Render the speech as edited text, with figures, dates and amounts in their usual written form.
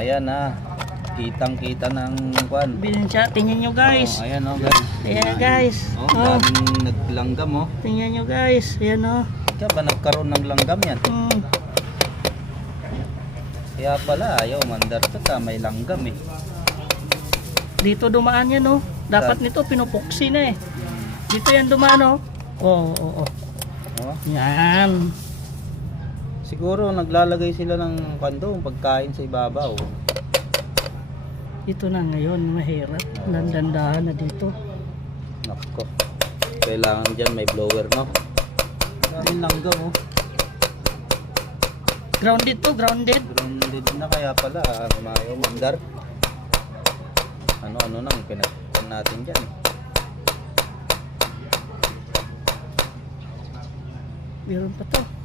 ayan na. Kitang-kita ng kwan. Binsya, tingnan nyo guys. Oh, ayan oh, guys. Ayan guys. Oh, Oh, daming naglanggam oh. tingnan nyo guys. Ayan oh. Kaya ba nagkaroon ng langgam yan? Kaya pala ayaw mandar to sa may langgam eh. Dito dumaan yan oh. Dapat nito pinupuksi na eh. Dito yan dumaan oh. Oo, oo, oo. Oh. Yan. Siguro naglalagay sila ng kando, pagkain sa ibabaw. Ito na ngayon, mahirap. Dandahan na dito. Nako. Kailangan dyan may blower, no? Daming langgam oh. Grounded to, grounded. Grounded na kaya pala, ayaw mandar. Ano nang pinagpan natin dyan. Meron pa to.